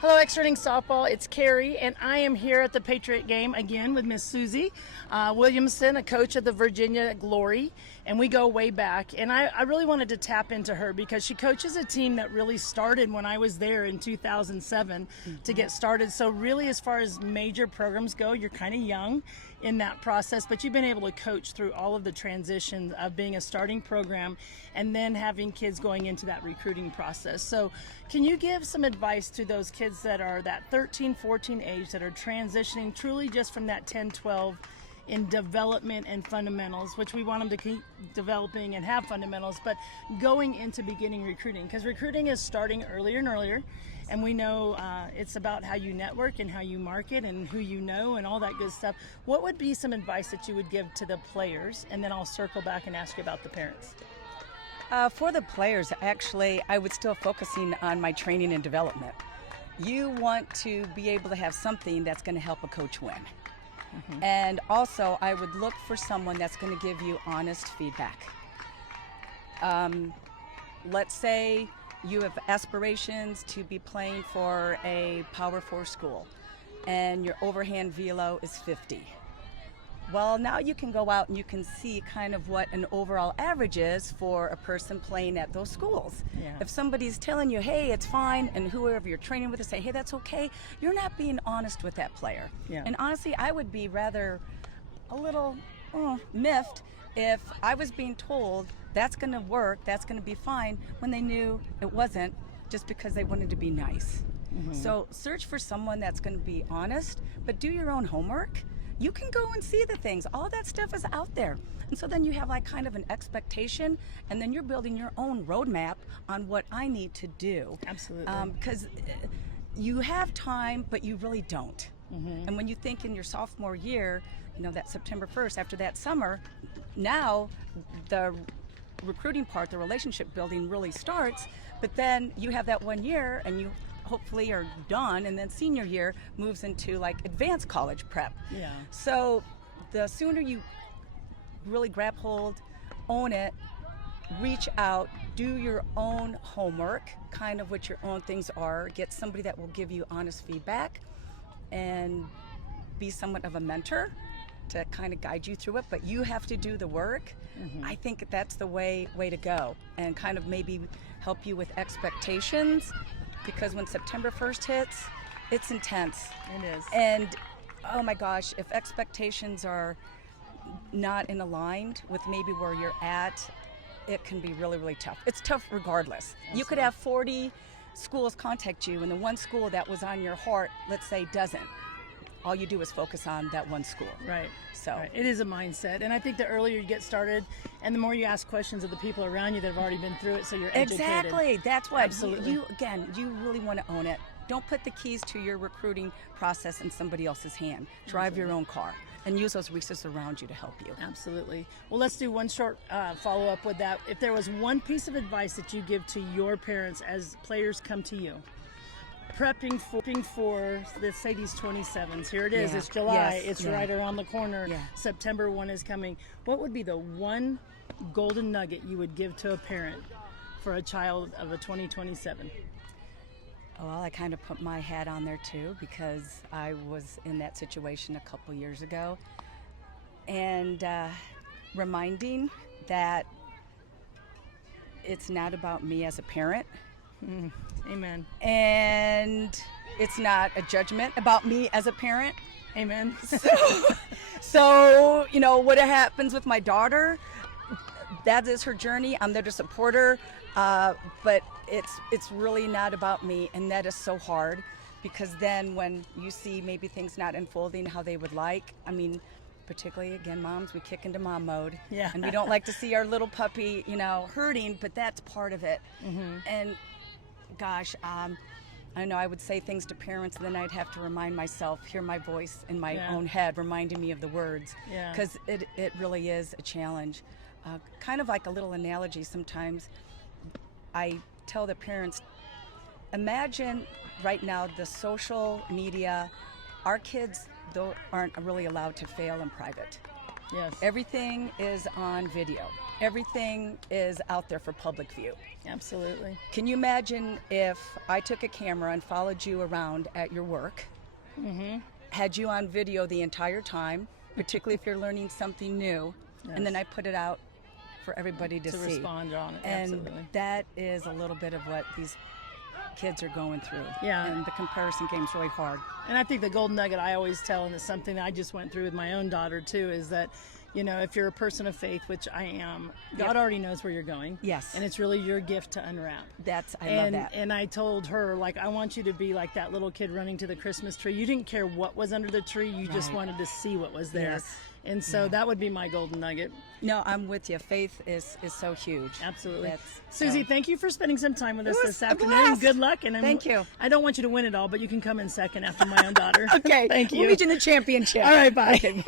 Hello, Exerting Softball. It's Carrie, and I am here at the Patriot game again with Miss Susie Williamson, a coach at the Virginia Glory, and we go way back. And I really wanted to tap into her because she coaches a team that really started when I was there in 2007 to get started. So really, as far as major programs go, you're kind of young in that process, but you've been able to coach through all of the transitions of being a starting program and then having kids going into that recruiting process. So can you give some advice to those kids that are that 13, 14 age that are transitioning truly just from that 10, 12 in development and fundamentals, which we want them to keep developing and have fundamentals, but going into beginning recruiting, because recruiting is starting earlier and earlier, and we know it's about how you network and how you market and who you know and all that good stuff. What would be some advice that you would give to the players, and then I'll circle back and ask you about the parents? For the players, actually, I would still focusing on my training and development. You want to be able to have something that's going to help a coach win. Mm-hmm. And also, I would look for someone that's going to give you honest feedback. Let's say you have aspirations to be playing for a Power 4 school, and your overhand velo is 50. Well, now you can go out and you can see kind of what an overall average is for a person playing at those schools. Yeah. If somebody's telling you, hey, it's fine, and whoever you're training with is say, hey, that's okay, you're not being honest with that player. Yeah. And honestly, I would be rather a little miffed if I was being told that's going to work, that's going to be fine, when they knew it wasn't, just because they wanted to be nice. Mm-hmm. So search for someone that's going to be honest, but do your own homework. You can go and see the things. All that stuff is out there. And so then you have like kind of an expectation, and then you're building your own roadmap on what I need to do. Absolutely. Because you have time, but you really don't. Mm-hmm. And when you think in your sophomore year, you know, that September 1st, after that summer, now the recruiting part, the relationship building really starts, but then you have that 1 year and you hopefully are done, and then senior year moves into like advanced college prep. Yeah. So the sooner you really grab hold, own it, reach out, do your own homework, kind of what your own things are, get somebody that will give you honest feedback and be somewhat of a mentor to kind of guide you through it, but you have to do the work. Mm-hmm. I think that's the way to go, and kind of maybe help you with expectations, because when September 1st hits, it's intense. It is. And oh my gosh, if expectations are not in aligned with maybe where you're at, it can be really, really tough. It's tough regardless. Absolutely. You could have 40 schools contact you, and the one school that was on your heart, let's say, doesn't. All you do is focus on that one school. Right. So right. It is a mindset, and I think the earlier you get started, and the more you ask questions of the people around you that have already been through it, so you're educated. Exactly. That's what. Absolutely. You really want to own it. Don't put the keys to your recruiting process in somebody else's hand. Drive your own car, and use those resources around you to help you. Absolutely. Well, let's do one short follow-up with that. If there was one piece of advice that you give to your parents as players come to you, prepping for the Sadie's 27s. Here it is. Yeah. It's July. Yes. It's Yeah. right around the corner. Yeah. September 1 is coming. What would be the one golden nugget you would give to a parent for a child of a 2027? Well, I kind of put my hat on there too, because I was in that situation a couple years ago. And reminding that it's not about me as a parent. Amen. And it's not a judgment about me as a parent. Amen. So, you know, what happens with my daughter, that is her journey. I'm there to support her. But it's really not about me, and that is so hard, because then when you see maybe things not unfolding how they would like, I mean, particularly, again, moms, we kick into mom mode. Yeah. And we don't like to see our little puppy, you know, hurting, but that's part of it. Mm-hmm. And gosh, I know I would say things to parents, and then I'd have to remind myself, hear my voice in my own head reminding me of the words, because it really is a challenge. Kind of like a little analogy sometimes, I tell the parents, imagine right now the social media, our kids aren't really allowed to fail in private. Yes. Everything is on video. everything is out there for public view. Absolutely. Can you imagine if I took a camera and followed you around at your work, had you on video the entire time, particularly if you're learning something new, and then I put it out for everybody to see. Respond on it. And Absolutely. that is a little bit of what these kids are going through. Yeah. And the comparison game is really hard. And I think the golden nugget I always tell, and it's something I just went through with my own daughter too, is that, you know, if you're a person of faith, which I am, God already knows where you're going. Yes. And it's really your gift to unwrap. I love that. And I told her, like, I want you to be like that little kid running to the Christmas tree. You didn't care what was under the tree. You just Right. wanted to see what was there. Yes. And so that would be my golden nugget. No, I'm with you. Faith is so huge. Absolutely. That's- Susie, thank you for spending some time with us was this a afternoon. blast. Good luck. And Thank you. I don't want you to win it all, but you can come in second after my own daughter. Okay. Thank you. We'll meet you in the championship. All right, bye.